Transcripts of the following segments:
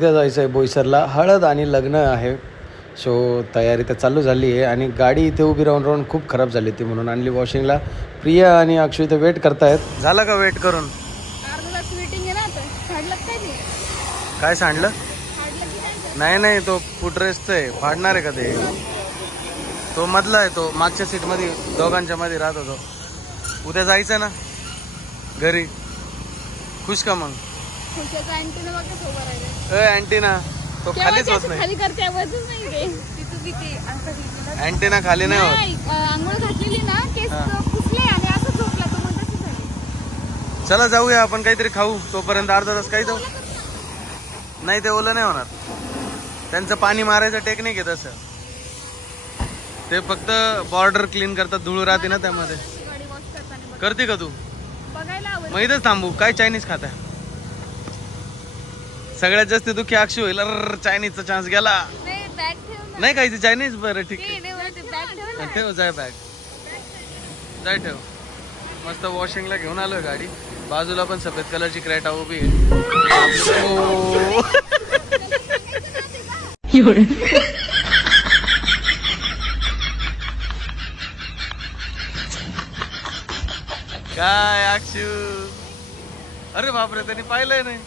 उद्या जायचं आहे बोईसरला, हळद आणि लग्न आहे. सो तयारी तर चालू झाली आहे आणि गाडी इथे उभी राहून राहून खूप खराब झाली ती, म्हणून आणली वॉशिंगला. प्रिया आणि अक्षय इथे वेट करतायत. झालं का वेट करून? काय सांडलं? नाही तो फुटरेस्टचं आहे. फाडणार आहे का ते? तो मधला आहे, तो मागच्या सीट मध्ये दोघांच्या मध्ये राहत होतो. उद्या जायचं ना घरी. खुश का मग? अँटीना तो खालीच होत नाही. अँटीना खाली नाही होत. आंघोळ घातलेली ना, केस फुसले आणि असं झोपला तो. मग तसं झालं. चला जाऊया आपण, काहीतरी खाऊ. तोपर्यंत अर्धा तास काही जाऊ. नाही ते ओलं नाही होणार. त्यांचं पाणी मारायचं टेक्निक आहे तसं. ते फक्त बॉर्डर क्लीन करतात, धूळ राहते ना त्यामध्ये. करते का तू? मग इथंच थांबू. काय चायनीज खाता? सगळ्यात जास्त दुःखी अक्षय होईल. चायनीजचा चान्स गेला. नाही खायची चायनीज? बरं ठीक आहे, ठेव. जाय बॅग, जाय ठेव. मस्त वॉशिंगला घेऊन आलोय गाडी. बाजूला पण सफेद कलरची क्रेटा उभी आहे. काय अक्षू? अरे बापरे, त्यांनी पाहिलंय नाही.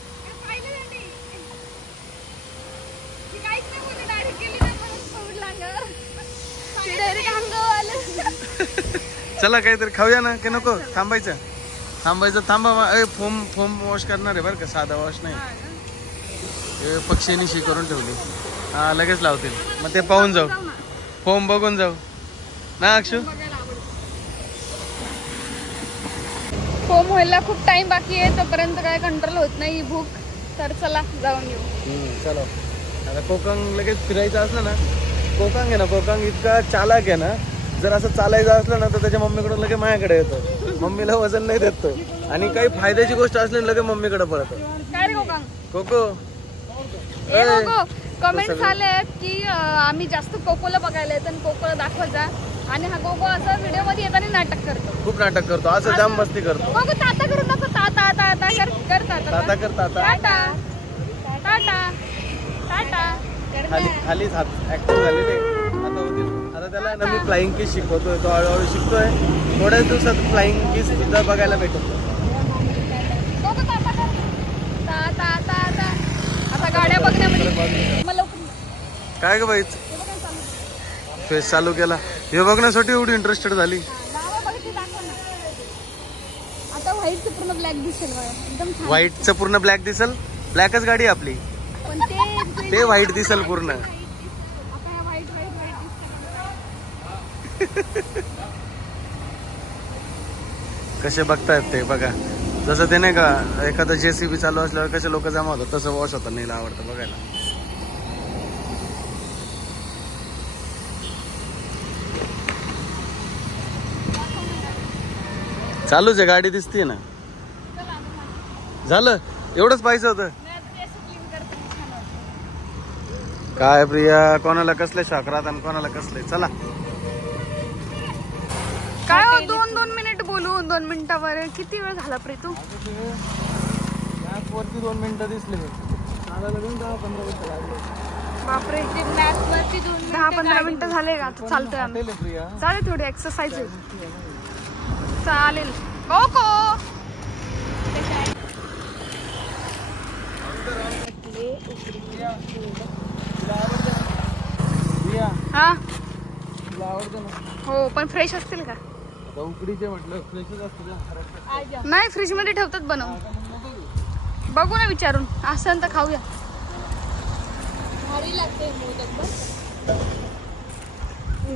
चला काहीतरी खाऊया ना, की नको? थांबायचं. थांबा. फोम वॉश करणार आहे बरं का, साधा वॉश नाही. पक्षीनिशी करून ठेवली. हा लगेच लावतील. मग ते पाहून जाऊ, फोम बघून जाऊ ना अक्षू. फोम व्हायला खूप टाइम बाकी आहे, तोपर्यंत काय कंट्रोल होत नाही भूक. तर चला जाऊन येऊ. चला. आता कोकण लगेच फिरायचं असलं ना, कोकण आहे ना, कोकण इतका चालाक आहे ना. जर असं चालायचं असलं ना तर त्याच्या मम्मीकडून लगे माझ्याकडे येतो. मम्मीला वजन नाही देत तो. आणि काही फायद्याची गोष्ट असली लगे मम्मीकडे पळतो. काय रे कोकण? कोको कमेंट्स आले आहेत की आम्ही जास्त कोकोला बघायला येतो आणि कोकोला दाखवत जा. आणि हा कोको असं व्हिडिओ मध्ये येताना नाटक करतो. खूप नाटक करतो. असं जाम मस्ती करतो. कोको ताता करू नको. ताता खालीच हात ऍक्टिव्ह झाले ते. आता होतील. आता त्याला ना मी फ्लाइंग किस शिकवतोय. तो हळूहळू शिकतोय. थोड्याच दिवसात फ्लाइंग किस सुद्धा बघायला भेटतो. आता गाड्या बघण्यामध्ये काय ग बाईच फेस चालू केला. हे बघण्यासाठी एवढी इंटरेस्टेड झाली. आता व्हाईटचं पूर्ण ब्लॅक दिसेल. एकदम व्हाईटचं पूर्ण ब्लॅक दिसेल. ब्लॅकच गाडी आपली. पण ते व्हाईट दिसेल पूर्ण. कसे बघतायत ते बघा. जसं ते नाही का, एखादं JCB चालू असल्यावर कसे लोक जमा होतात, तसं वॉश होतं. नीला आवडतं बघायला. चालूच आहे, गाडी दिसतीये ना. झालं एवढंच पाहिजे होतं. काय प्रिया, कोणाला कसले शाकरात आणि कोणाला कसले. चला काय हो, 2 मिनिट बोलू. 2 मिनिटावर किती वेळ झाला प्री? तू वरती 2 मिनिटं दिसले. 10-15 मिनिटं लागले. बापरे, 10-15 मिनिटं झाले का? चालतोय आम्ही. चालेल, थोडी एक्सरसाइज होईल. चालेल. कोको हा हो, पण फ्रेश असतील का? उकडीचे म्हटलं फ्रेशच असतील. नाही, फ्रीज मध्ये ठेवतात बनवून. बघू ना विचारून. असं तर खाऊया. भारी लागते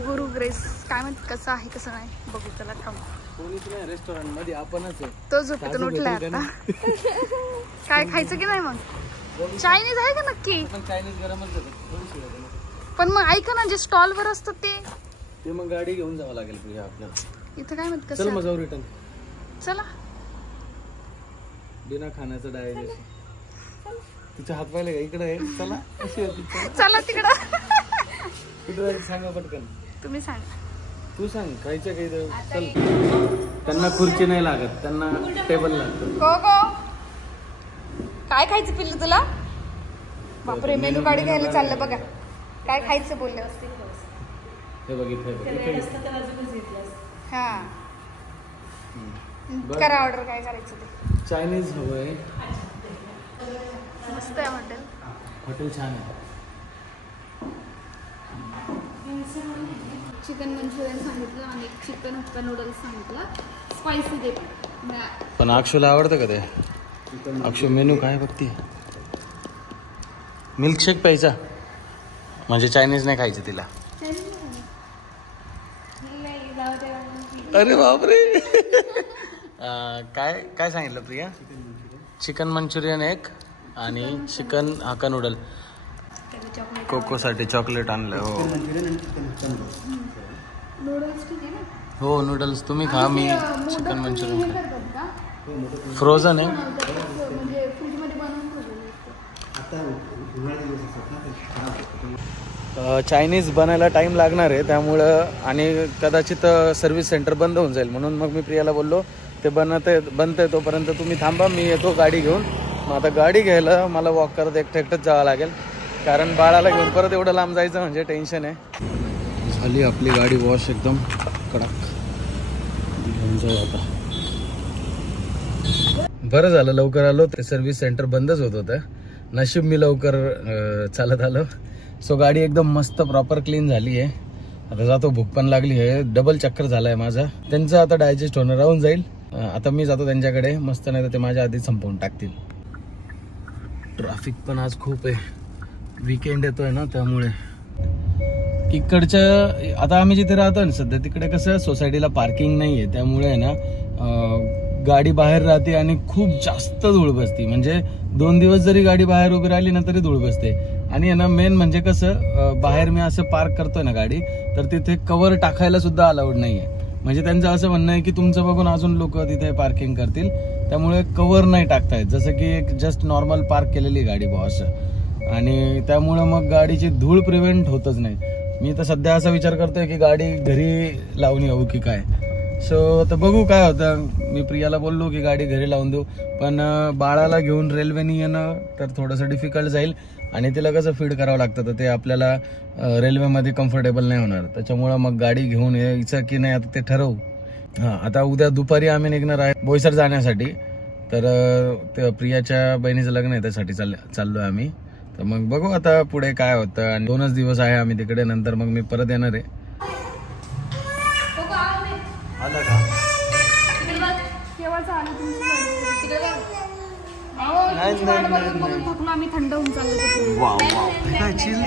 गुरु ग्रेस. काय म्हणत, कसं आहे कसं नाही बघू. चला खाऊ. कोणीच नाही रेस्टॉरंट मध्ये, आपणच आहे. तो झोपेतून उठलाय आता. काय खायचं की नाही मग? चायनीज आहे का नक्की? चायनीज गरमच देतात. पण मग ऐका ना, जे स्टॉल वर असतं ते मग गाडी घेऊन जावं लागेल प्रिया आपल्याला. इथं काय म्हणत चल मग जाऊ रिटर्न. चला. बिना खाण्याचं डायजेशन. तिच्या हात पाहिलं का? इकडे आहे. चला अशी होती. चला तिकडं. कुठे सांगा पटकन. तुम्ही सांगा. तू सांग. खायचं काही तर चल. त्यांना खुर्ची नाही लागत, त्यांना टेबल लागतं. हो गो. काय खायचं पिल्लू तुला? बापरे, मेनू कार्ड घ्यायला चाललं बघा. काय खायचं बोलले असते. हा करा ऑर्डर. काय करायचं ते. चायनीज हवंय. मस्त आहे हॉटेल. हॉटेल छान आहे. चिकन मंचुरियन सांगितलं आणि चिकन हक्का नूडल्स सांगितलं. स्पायसी दे पण अक्षूला आवडतं का ते. अक्षू मेनू काय बघती. मिल्कशेक प्यायचा म्हणजे चायनीज नाही खायचं तिला. अरे बापरे. काय काय सांगितलं प्रिया. चिकन मंचुरियन एक आणि चिकन हक्का नूडल. कोकोसाठी चॉकलेट आणलं. हो हो नूडल्स तुम्ही खा. मी चिकन मंचुरियन फ्रोझन आहे. चायनीज बनायला टाईम लागणार आहे त्यामुळं आणि कदाचित सर्व्हिस सेंटर बंद होऊन जाईल म्हणून मग मी प्रियाला बोललो ते बनतंय तोपर्यंत तुम्ही थांबा, मी येतो गाडी घेऊन. मग आता गाडी घ्यायला मला वॉक करत एकटंच जावं लागेल कारण बाळाला घेऊन परत एवढं लांब जायचं म्हणजे टेन्शन आहे. झाली आपली गाडी वॉश एकदम कडक. घेऊन जाऊ आता. बरं झालं लवकर आलो. ते सर्व्हिस सेंटर बंदच होत होतं. नशीब मी लवकर चालत आलो. सो गाडी एकदम मस्त प्रॉपर क्लीन झाली आहे. आता जातो. भूक पण लागली आहे. डबल चक्कर झालाय माझा. त्यांचं आता डायजेस्ट होणं राहून जाईल. आता मी जातो त्यांच्याकडे. मस्त नाही तर ते माझ्या आधी संपवून टाकतील. ट्रॅफिक पण आज खूप आहे. वीकेंड येतोय ना त्यामुळे. इकडच्या आता आम्ही जिथे राहतो ना सध्या तिकडे कसं सोसायटीला पार्किंग नाही आहे त्यामुळे ना गाडी बाहेर राहते आणि खूप जास्त धूळ बसते. म्हणजे 2 दिवस जरी गाडी बाहेर उभी राहिली ना तरी धूळ बसते. आणि ना मेन म्हणजे कसं बाहेर मी असं पार्क करतोय ना गाडी तर तिथे कव्हर टाकायला सुद्धा अलाउड नाहीये. म्हणजे त्यांचं असं म्हणणं आहे की तुमचं बघून अजून लोक तिथे पार्किंग करतील त्यामुळे कव्हर नाही टाकतायत. जसं की एक जस्ट नॉर्मल पार्क केलेली गाडी बॉस आणि त्यामुळं मग गाडीची धूळ प्रिव्हेंट होतच नाही. मी तर सध्या असा विचार करतोय की गाडी घरी लावून येऊ की काय. सो तर बघू काय होतं. मी प्रियाला बोललो की गाडी घरी लावून देऊ पण बाळाला घेऊन रेल्वेने येणं तर थोडंसं डिफिकल्ट जाईल आणि तिला कसं फीड करावं लागतं तर ते आपल्याला रेल्वेमध्ये कम्फर्टेबल नाही होणार. त्याच्यामुळं मग गाडी घेऊन यायचं की नाही आता ते ठरवू. हां आता उद्या दुपारी आम्ही निघणार आहे बोईसर जाण्यासाठी. तर प्रियाच्या बहिणीचं लग्न आहे त्यासाठी चाललो आहे आम्ही. तर मग बघू आता पुढे काय होतं. आणि 2च दिवस आहे आम्ही तिकडे. नंतर मग मी परत येणार आहे. आलं का आम्ही थंड होऊन चाललो.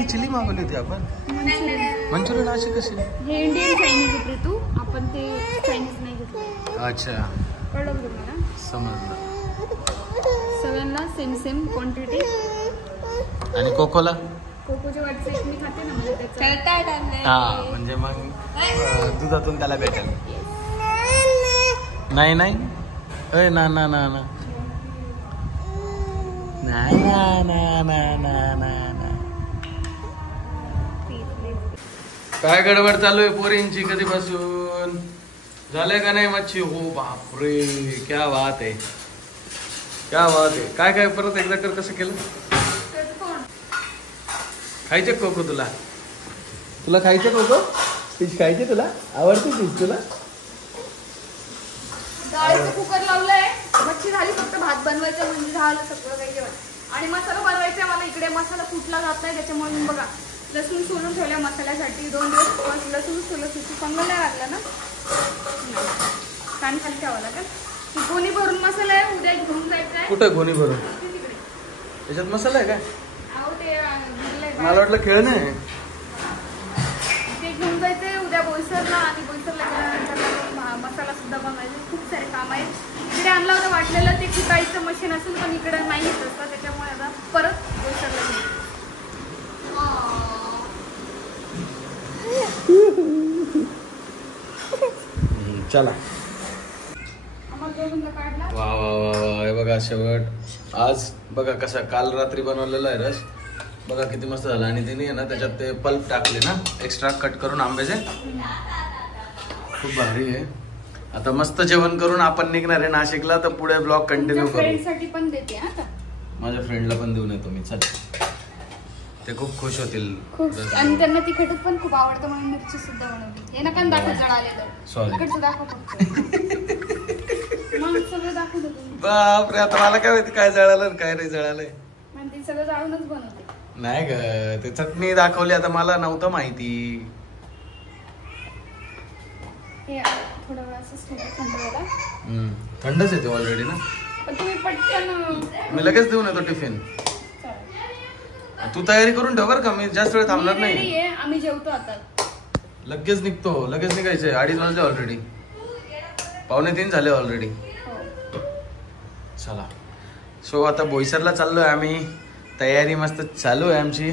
चिल्ली मागवली होती आपण. मंचुरियन अशी कशी. हे इंडियन चायनीज होते तू. आपण ते चायनीज नाही घेतलं. अच्छा कळलं तुम्हाला. समजलं. सगळ्यांना सेम क्वांटिटी. आणि कोकोला कोकोच्या वाटचं मी खाते ना म्हणजे त्याचं. हा म्हणजे मग दुधातून त्याला भेटेल. नाही नाही अय ना ना ना ना ना ना ना ना ना. काय गडबड चालू आहे पोरींची कधीपासून. झालंय का नाही मच्छी. हो बापरे क्या बात आहे क्या बात आहे. काय काय परत एकदा कर. कसं केलं. खायचे कोको तुला. तुला खायचे कोको. फिश खायचे तुला. आवडते फिश तुला. डाळीचं कुकर लावलंय. मच्छी झाली फक्त भात बनवायचं म्हणजे झालं सगळं काही जेवण. आणि मसाला बनवायचा मला इकडे. मसाला कुठला जात नाही त्याच्यामुळे मी बघा लसूण सोलून ठेवल्या मसाल्यासाठी. 2 दिवस लसूण सोलून पंगल नाही लागला ना. कान खाली ठेवावं लागेल. गोणी भरून मसाला आहे. उद्या घेऊन जायचं आहे. कुठे गोणी भरून. त्याच्यात मसाला आहे काय. अहो ते मला वाटलं खेळ नाही. ते घेऊन जायचंय उद्या बोईसरला. आणि बोईसरला गेल्यानंतर मसाला सुद्धा बनवायचा. खूप सारे काम आहेत. इकडे आणला होता वाटलेलं ते कुटायचं मशीन असेल पण इकडे नाही येत असतं त्याच्यामुळे आता परत बोईसरला गेलो. चला वा वा वा वा. हे बघा शेवट आज बघा कसा काल रात्री बनवलेला आहे रस. बघा किती मस्त झाला. आणि तिने आहे ना त्याच्यात ते पल्प टाकले ना एक्स्ट्रा कट करून आंब्याचे. खूप भारी आहे. आता मस्त जेवण करून आपण निघणार आहे नाशिकला. तर पुढे ब्लॉग कंटिन्यू करू. पण देते. माझ्या फ्रेंडला पण देऊन येतो मी. चल ते खूप खुश होतील. खूप. आणि त्यांना तिखट पण खूप आवडतं म्हणून मिरची सुद्धा बनवली. हे नका दाखव जळालेलं. Sorry. तिखटचं दाखव फक्त. मग सगळं दाखवलं तुम्ही. बापरे, आता मला काय माहिती काय जळालं आणि काय नाही जळालंय. आणि ती सगळं जाळूनच बनवते. नाही ग, ते चटणी दाखवली, आता मला नव्हतं माहिती. हे थोडा वेळ असंच ठेवलं थंड व्हायला. थंडच येते ऑलरेडी ना. पण तुम्ही पटकन मी लगेच देऊन येतो टिफिन. चालेल. तू तयारी करून ठेव बरं का, मी जास्त वेळ थांबणार मी नाही. ready आहे. आम्ही जेवतो आता. लगेच निघतो, लगेच निघायचंय. 2:30 वाजले ऑलरेडी, 2:45 झाले ऑलरेडी. हो. चला, सो आता बोईसरला चाललोय आम्ही. तयारी मस्त चालू आहे आमची.